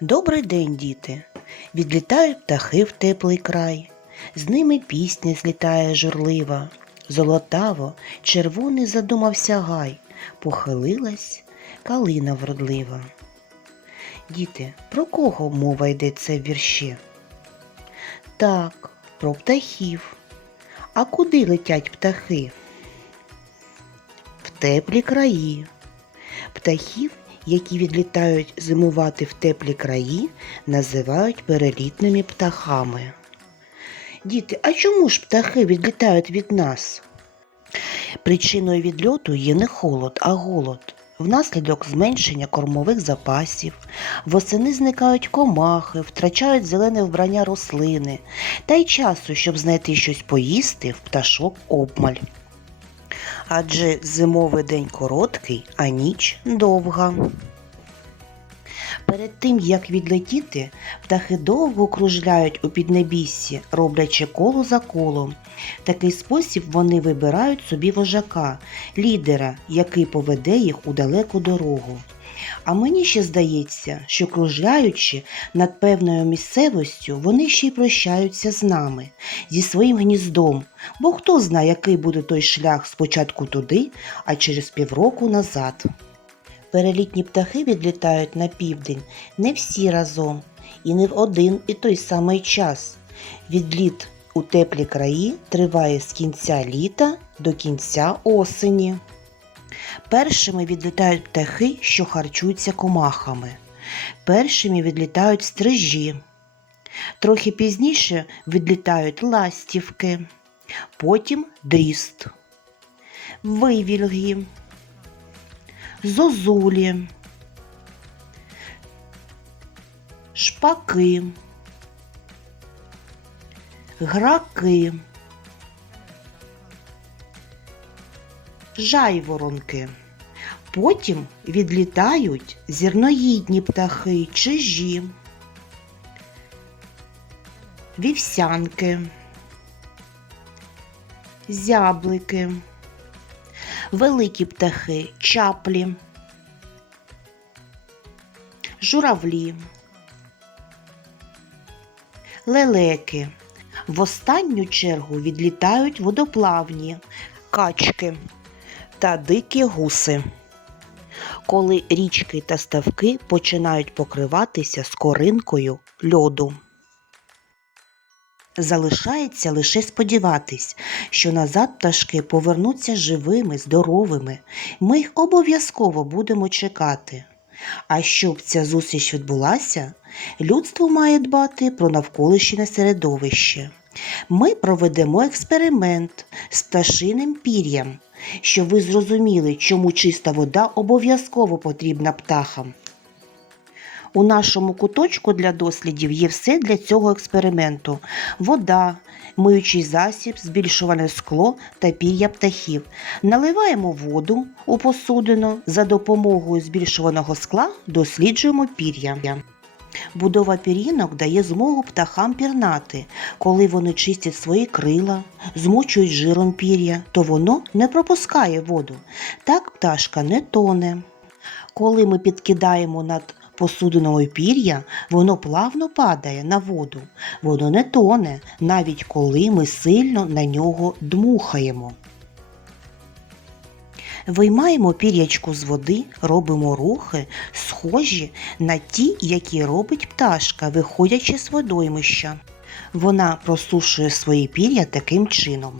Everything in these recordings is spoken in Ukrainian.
Добрий день, діти! Відлітають птахи в теплий край, з ними пісня злітає журлива. Золотаво, червоний задумався гай, похилилась калина вродлива. Діти, про кого мова йдеться в вірші? Так, про птахів. А куди летять птахи? В теплі краї. Птахів, які відлітають зимувати в теплі краї, називають перелітними птахами. Діти, а чому ж птахи відлітають від нас? Причиною відльоту є не холод, а голод. Внаслідок зменшення кормових запасів, восени зникають комахи, втрачають зелене вбрання рослини, та й часу, щоб знайти щось поїсти, в пташок обмаль. Адже зимовий день короткий, а ніч довга. Перед тим, як відлетіти, птахи довго кружляють у піднебіссі, роблячи коло за колом. В такий спосіб вони вибирають собі вожака, лідера, який поведе їх у далеку дорогу. А мені ще здається, що кружляючи над певною місцевостю, вони ще й прощаються з нами, зі своїм гніздом, бо хто знає, який буде той шлях спочатку туди, а через півроку назад. Перелітні птахи відлітають на південь не всі разом і не в один і той самий час. Відліт у теплі краї триває з кінця літа до кінця осені. Першими відлітають птахи, що харчуються комахами. Першими відлітають стрижі. Трохи пізніше відлітають ластівки, потім дріст, вивільги, зозулі, шпаки, граки, жайворонки. Потім відлітають зірноїдні птахи, чижі, вівсянки, зяблики, великі птахи, чаплі, журавлі, лелеки. В останню чергу відлітають водоплавні, качки та дикі гуси. Коли річки та ставки починають покриватися скоринкою льоду. Залишається лише сподіватись, що назад пташки повернуться живими, здоровими. Ми їх обов'язково будемо чекати. А щоб ця зустріч відбулася, людство має дбати про навколишнє середовище. Ми проведемо експеримент з пташиним пір'ям, щоб ви зрозуміли, чому чиста вода обов'язково потрібна птахам. У нашому куточку для дослідів є все для цього експерименту: вода, миючий засіб, збільшуване скло та пір'я птахів. Наливаємо воду у посудину. За допомогою збільшуваного скла досліджуємо пір'я. Будова пір'їнок дає змогу птахам пірнати. Коли вони чистять свої крила, змочують жиром пір'я, то воно не пропускає воду. Так пташка не тоне. Коли ми підкидаємо над посудиною пір'я, воно плавно падає на воду. Воно не тоне, навіть коли ми сильно на нього дмухаємо. Виймаємо пір'ячку з води, робимо рухи, схожі на ті, які робить пташка, виходячи з водоймища. Вона просушує свої пір'я таким чином.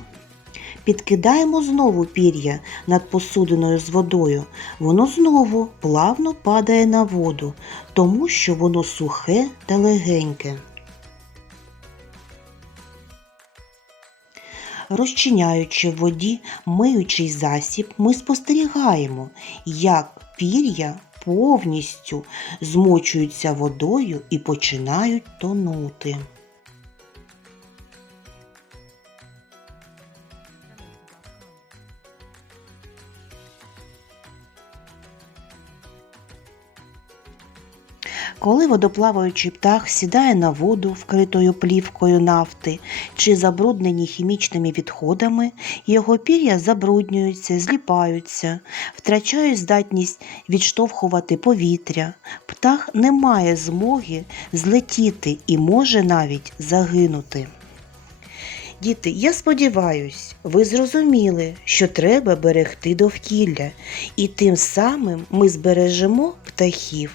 Підкидаємо знову пір'я над посудиною з водою. Воно знову плавно падає на воду, тому що воно сухе та легеньке. Розчиняючи в воді миючий засіб, ми спостерігаємо, як пір'я повністю змочуються водою і починають тонути. Коли водоплаваючий птах сідає на воду, вкритою плівкою нафти чи забруднені хімічними відходами, його пір'я забруднюються, зліпаються, втрачають здатність відштовхувати повітря. Птах не має змоги злетіти і може навіть загинути. Діти, я сподіваюсь, ви зрозуміли, що треба берегти довкілля, і тим самим ми збережемо птахів.